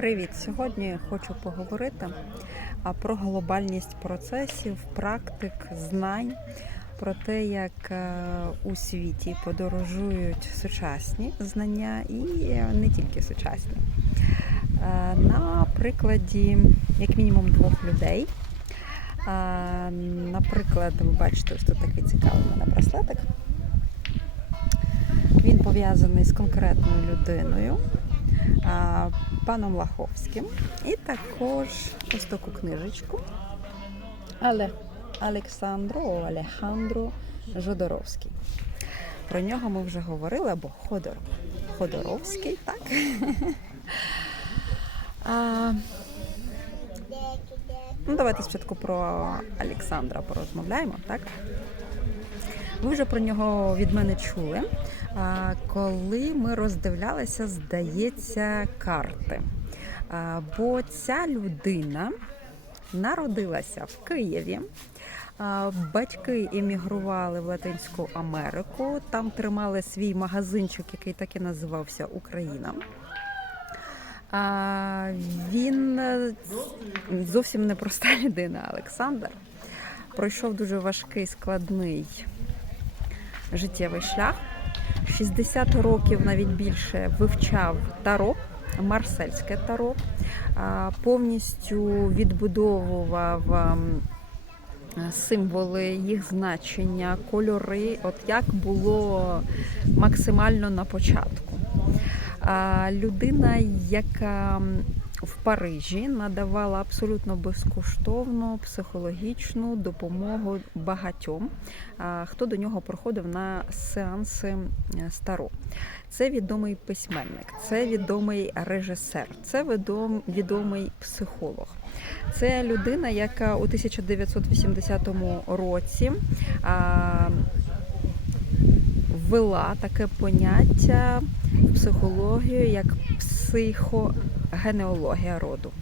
Привіт! Сьогодні хочу поговорити про глобальність процесів, практик, знань, про те, як е, у світі подорожують сучасні знання і не тільки сучасні. Е, На прикладі, як мінімум, двох людей. Е, Наприклад, ви бачите, тут такий цікавий мене браслетик. Він пов'язаний з конкретною людиною паном Лаховським. І також ось таку книжечку. Але Олександро Алехандро Жодоровський. Про нього ми вже говорили, або Ходор, Ходоровський, так? А, ну, давайте спочатку про Олександра порозмовляємо, так? Ви вже про нього від мене чули, коли ми роздивлялися, здається, карти. Бо ця людина народилася в Києві. Батьки емігрували в Латинську Америку. Там тримали свій магазинчик, який так і називався Україна. Він е, зовсім непроста людина, Олександр. Пройшов дуже важкий складний життєвий шлях. 60 років навіть більше вивчав таро, марсельське таро, повністю відбудовував символи, їх значення, кольори, от як було максимально на початку. Людина, яка в Парижі надавала абсолютно безкоштовну психологічну допомогу багатьом, хто до нього проходив на сеанси старо. Це відомий письменник, це відомий режисер, це відом, відомий психолог. Це людина, яка у 1980 році ввела таке поняття в психологію як психогенеалогія роду.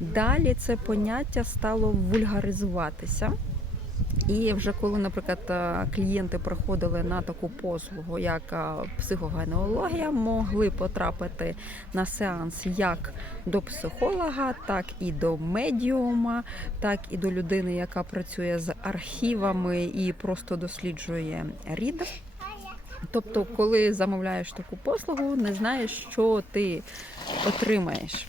Далі це поняття стало вульгаризуватися. І вже коли, наприклад, е, клієнти приходили на таку послугу, як е, психогенеалогія, могли потрапити на сеанс як до психолога, так і до медіума, так і до людини, яка працює з архівами і просто досліджує рід. Тобто, коли замовляєш таку послугу, не знаєш, що ти отримаєш.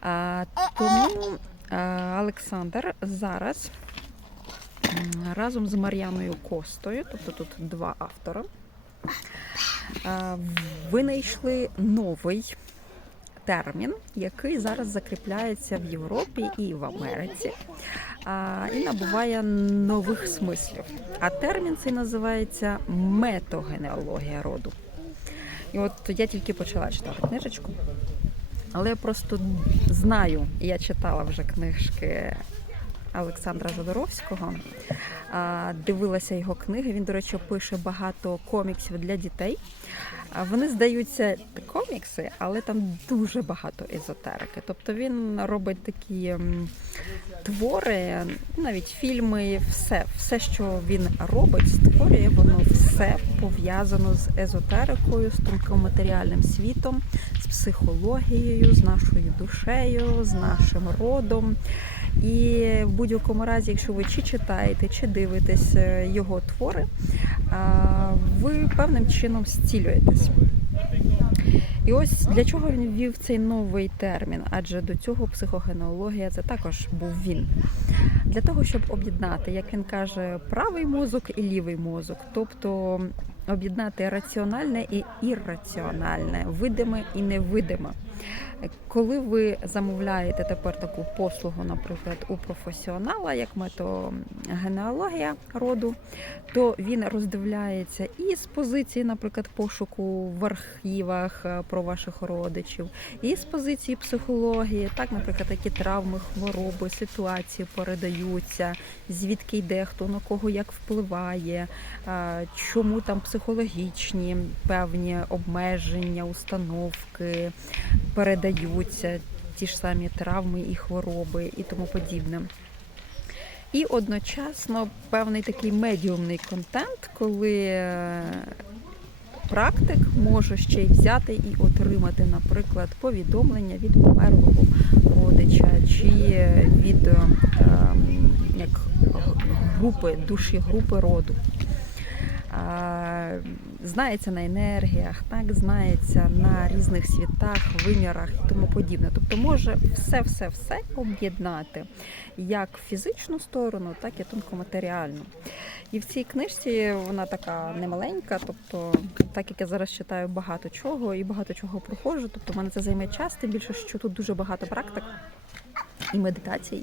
А, тому а, Олександр зараз разом з Мар'яною Костою, тобто тут два автора, а, винайшли новий термін, який зараз закріпляється в Європі і в Америці і набуває нових смислів. А термін цей називається метогенеалогія роду. І от я тільки почала читати книжечку, але я просто знаю, я читала вже книжки Олександра Жодоровського, а, дивилася його книги. Він, до речі, пише багато коміксів для дітей. Вони здаються комікси, але там дуже багато езотерики. Тобто він робить такі твори, навіть фільми, все, все, що він робить, створює, воно все пов'язано з езотерикою, з тонкоматеріальним світом, з психологією, з нашою душею, з нашим родом. І в будь-якому разі, якщо ви чи читаєте, чи дивитесь е, його твори, ви певним чином зцілюєтесь. І ось для чого він ввів цей новий термін, адже до цього психогенеалогія це також був він. Для того, щоб об'єднати, як він каже, правий мозок і лівий мозок, тобто об'єднати раціональне і ірраціональне, видиме і невидиме. Коли ви замовляєте тепер таку послугу, наприклад, у професіонала, як метогенеалогія роду, то він роздивляється і з позиції, наприклад, пошуку в архівах е, про ваших родичів, і з позиції психології, так, наприклад, які травми, хвороби, ситуації передаються, звідки йде, хто на кого як впливає, чому там психологічні певні обмеження, установки передаються, ті ж самі травми і хвороби і тому подібне. І одночасно певний такий медіумний контент, коли е, практик може ще й взяти і отримати, наприклад, повідомлення від померлого родича чи від е, як групи, душі групи роду. Знається на енергіях, так знається на різних світах, вимірах і тому подібне. Тобто може все-все-все об'єднати як фізичну сторону, так і тонкоматеріальну. І в цій книжці вона така немаленька, тобто, так як я зараз читаю багато чого і багато чого проходжу, тобто мене це займе час, тим більше, що тут дуже багато практик і медитацій.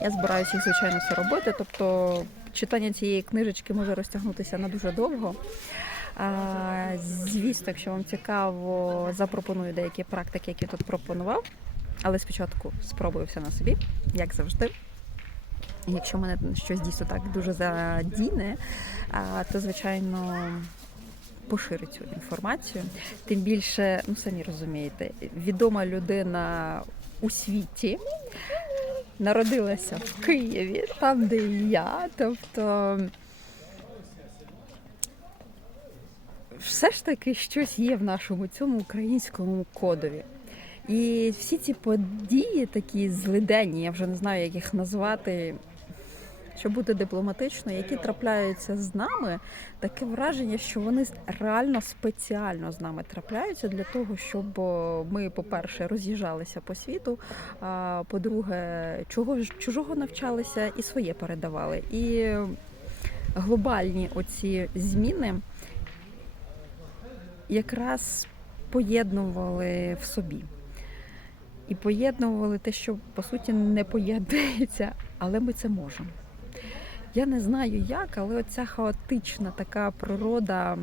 Я збираюся їх, звичайно, все робити. Тобто читання цієї книжечки може розтягнутися на дуже довго. Звісно, якщо вам цікаво, запропоную деякі практики, які тут пропонував. Але спочатку спробую все на собі, як завжди. Якщо мене щось дійсно так дуже задіне, то звичайно поширю цю інформацію. Тим більше, ну самі розумієте, відома людина у світі народилася в Києві, там, де і я. Тобто все ж таки щось є в нашому цьому українському кодові. І всі ці події такі злиденні, я вже не знаю, як їх назвати, щоб бути дипломатично, які трапляються з нами, таке враження, що вони реально спеціально з нами трапляються для того, щоб ми, по-перше, роз'їжджалися по світу, а по-друге, чого чужого навчалися і своє передавали. І глобальні оці зміни якраз поєднували в собі. І поєднували те, що по суті не поєднується, але ми це можемо. Я не знаю як, але оця хаотична така природа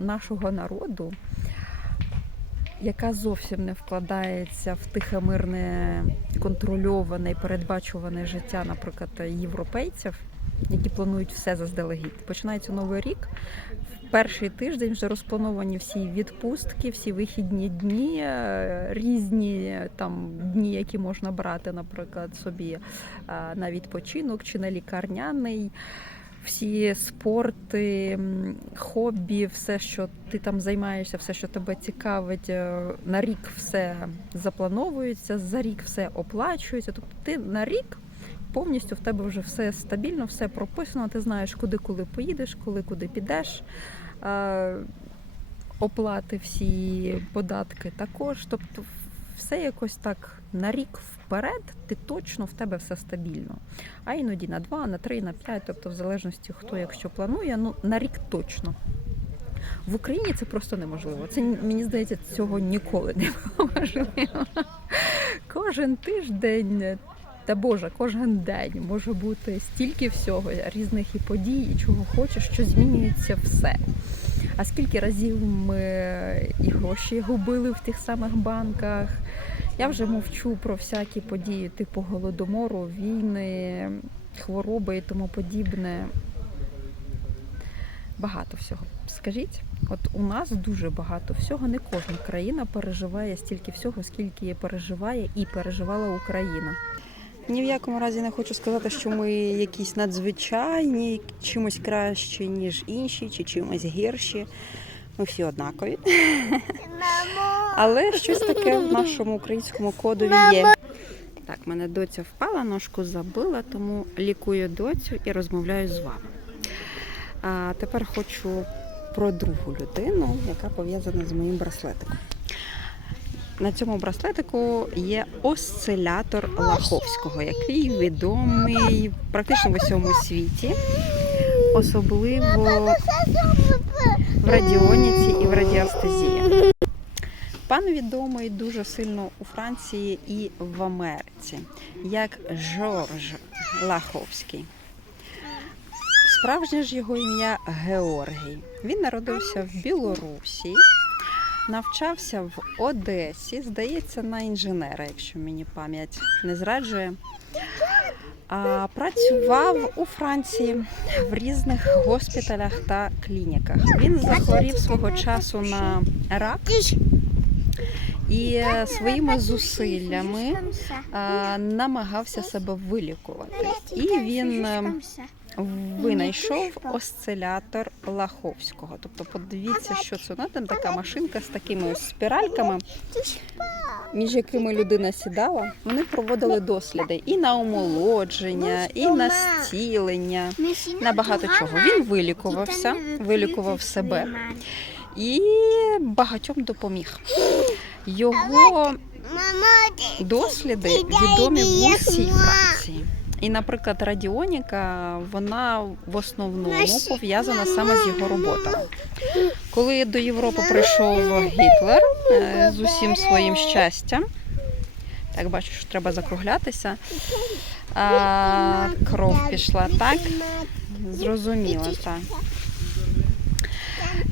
нашого народу, яка зовсім не вкладається в тихе мирне, контрольоване і передбачуване життя, наприклад, європейців, які планують все заздалегідь. Починається новий рік. Перший тиждень вже розплановані всі відпустки, всі вихідні дні, е, різні там дні, які можна брати, наприклад, собі е, на відпочинок чи на лікарняний. Всі спорти, хобі, все, що ти там займаєшся, все, що тебе цікавить, е, на рік все заплановується, за рік все оплачується. Тобто ти на рік повністю в тебе вже все стабільно, все прописано. Ти знаєш, куди коли поїдеш, коли куди підеш. Е, Оплати всі податки також. Тобто, все якось так на рік вперед, ти точно в тебе все стабільно. А іноді на два, на три, на п'ять, тобто в залежності хто якщо планує, ну на рік точно. В Україні це просто неможливо. Це мені здається, цього ніколи не було можливо. Кожен тиждень, та Боже, кожен день може бути стільки всього, різних і подій, і чого хочеш, що змінюється все. А скільки разів ми і гроші губили в тих самих банках? Я вже мовчу про всякі події, типу голодомору, війни, хвороби і тому подібне. Багато всього. Скажіть, от у нас дуже багато всього. Не кожна країна переживає стільки всього, скільки переживає і переживала Україна. Ні в якому разі не хочу сказати, що ми якісь надзвичайні, чимось кращі, ніж інші, чи чимось гірші. Ми всі однакові. Але щось таке в нашому українському кодові є. Так, мене доця впала, ножку забила, тому лікую доцю і розмовляю з вами. А тепер хочу про другу людину, яка пов'язана з моїм браслетиком. На цьому браслетику є осцилятор Лаховського, який відомий практично в усьому світі, особливо в радіоніці і в радіастезії. Пан відомий дуже сильно у Франції і в Америці, як Жорж Лаховський. Справжнє ж його ім'я Георгій. Він народився в Білорусі, навчався в Одесі, здається, на інженера, якщо мені пам'ять не зраджує. А працював у Франції в різних госпіталях та клініках. Він захворів свого часу на рак і своїми зусиллями намагався себе вилікувати. І він е, винайшов осцилятор Лаховського. Тобто, подивіться, що це ну, там така машинка з такими ось спіральками, між якими людина сідала. Вони проводили досліди і на омолодження, і на зцілення. на багато чого. Він вилікувався, вилікував себе і багатьом допоміг. Його досліди відомі в усій Франції. І, наприклад, радіоніка вона в основному пов'язана саме з його роботами. Коли до Європи прийшов Гітлер е, з усім своїм щастям, так бачу, що треба закруглятися. А, кров пішла так. Зрозуміло, так.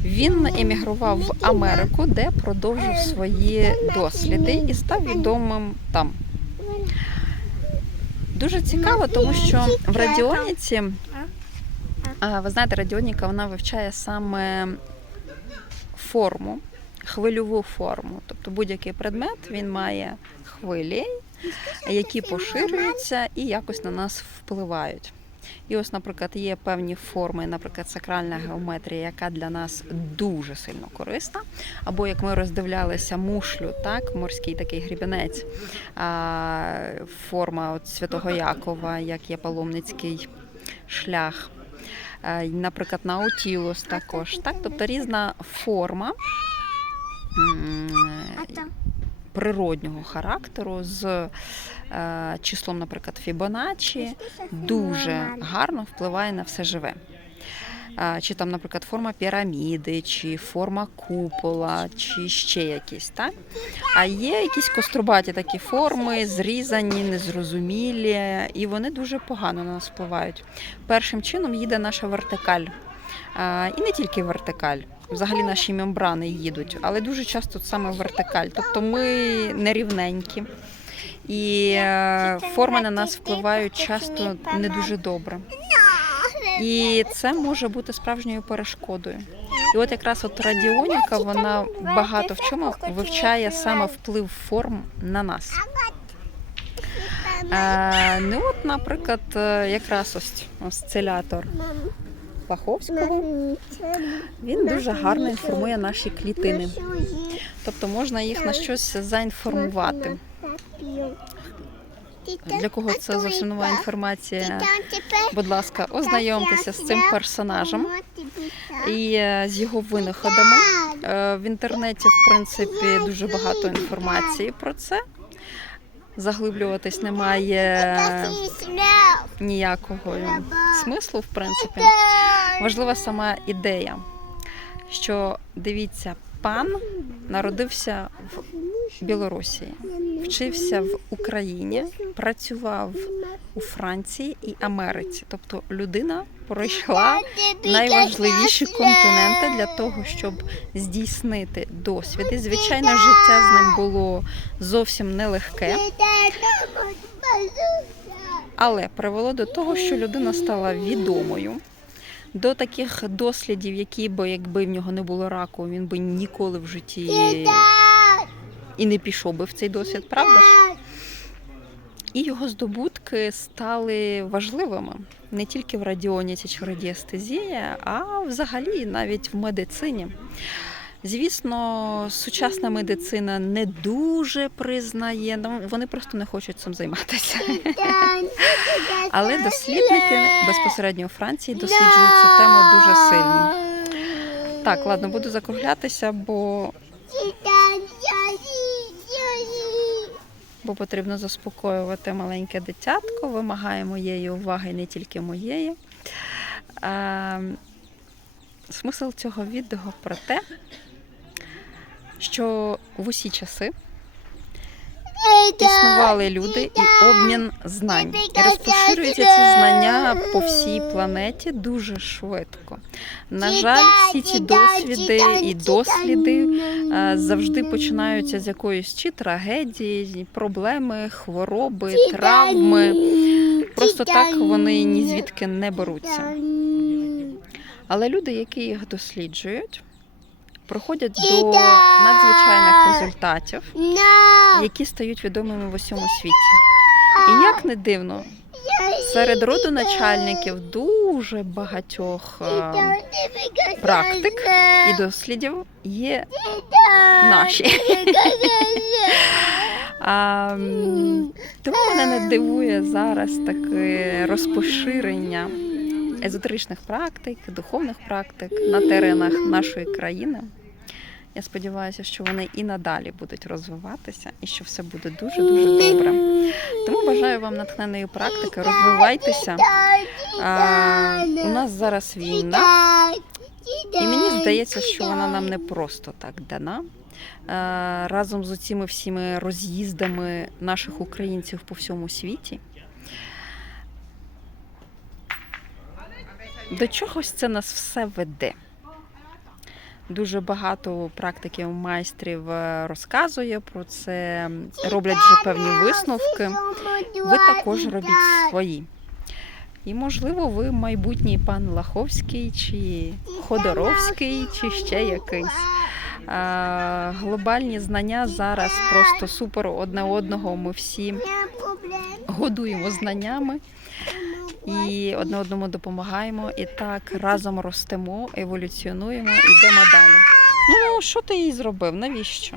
Він емігрував в Америку, де продовжив свої досліди і став відомим там. Дуже цікаво, тому що в радіоніці, ви знаєте, радіоніка вона вивчає саме форму, хвильову форму. Тобто будь-який предмет він має хвилі, які поширюються і якось на нас впливають. І ось, наприклад, є певні форми, наприклад, сакральна геометрія, яка для нас дуже сильно корисна. Або як ми роздивлялися мушлю, так, морський такий грібінець, а, форма от Святого Якова, як є паломницький шлях. Наприклад, наутілус також. Так? Тобто різна форма природнього характеру з е, числом, наприклад, Фібоначчі, дуже гарно впливає на все живе. А, Чи там, наприклад, форма піраміди, чи форма купола, чи ще якісь, так? А є якісь кострубаті такі форми, зрізані, незрозумілі, і вони дуже погано на нас впливають. Першим чином їде наша вертикаль. І не тільки вертикаль. Взагалі наші мембрани їдуть, але дуже часто саме вертикаль. Тобто ми нерівненькі. І е, форми на нас впливають часто не дуже добре. І це може бути справжньою перешкодою. І от якраз от радіоніка, вона багато в чому вивчає саме вплив форм на нас. Ну от, наприклад, е, якраз ось осцилятор Паховського. Він дуже гарно інформує наші клітини. Тобто можна їх на щось заінформувати. Для кого це зовсім нова інформація? Будь ласка, ознайомтеся з цим персонажем і е, з його винаходами. Е, В інтернеті, в принципі, дуже багато інформації про це. Заглиблюватись немає ніякого смислу, в принципі. Важлива сама ідея, що дивіться, пан народився в Білорусі, вчився в Україні, працював у Франції і Америці. Тобто людина пройшла найважливіші континенти для того, щоб здійснити досвіди. Звичайно, життя з ним було зовсім нелегке, але привело до того, що людина стала відомою. До таких дослідів, які би, якби в нього не було раку, він би ніколи в житті і не пішов би в цей досвід, правда ж? І його здобутки стали важливими не тільки в радіоніці чи радіестезії, а взагалі навіть в медицині. Звісно, сучасна медицина не дуже признає, ну, вони просто не хочуть цим займатися. Але дослідники безпосередньо у Франції досліджують цю тему дуже сильно. Так, ладно, буду закруглятися, бо, бо потрібно заспокоювати маленьке дитятко, вимагає моєї уваги, не тільки моєї. Смисл цього відео про те, що в усі часи існували люди і обмін знань. І розпоширюються ці знання по всій планеті дуже швидко. На жаль, всі ці досвіди і досліди е, завжди починаються з якоїсь чи трагедії, проблеми, хвороби, травми. Просто так вони ні звідки не беруться. Але люди, які їх досліджують, проходять до надзвичайних результатів, які стають відомими в усьому світі. І як не дивно, серед роду начальників дуже багатьох е, практик і дослідів є наші. А, тому мене не дивує зараз таке розпоширення езотеричних практик, духовних практик на теренах нашої країни. Я сподіваюся, що вони і надалі будуть розвиватися і що все буде дуже дуже добре. Тому бажаю вам натхненої практики, розвивайтеся. А, у нас зараз війна, і мені здається, що вона нам не просто так дана. Е, Разом з цими всіми роз'їздами наших українців по всьому світі. До чогось це нас все веде. Дуже багато практиків майстрів е, розказує про це, роблять вже певні висновки. Ви також робіть свої. І, можливо, ви майбутній пан Лаховський, чи Ходоровський, чи ще якийсь. А, глобальні знання зараз просто супер одне одного. Ми всі годуємо знаннями і одне одному допомагаємо. І так разом ростемо, еволюціонуємо і йдемо далі. Ну, що ти їй зробив? Навіщо?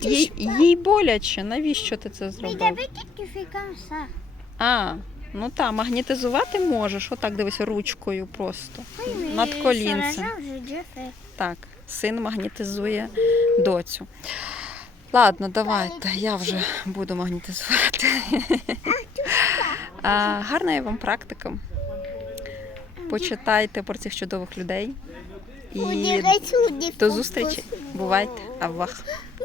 Їй, їй боляче, навіщо ти це зробив? А, ну так, магнітизувати можеш. Отак дивись ручкою просто. Над колінцем. Так, син магнітизує доцю. Ладно, давайте, я вже буду магнітизувати. Гарної вам практика. Почитайте про цих чудових людей. І до зустрічі. Бувайте. Авах.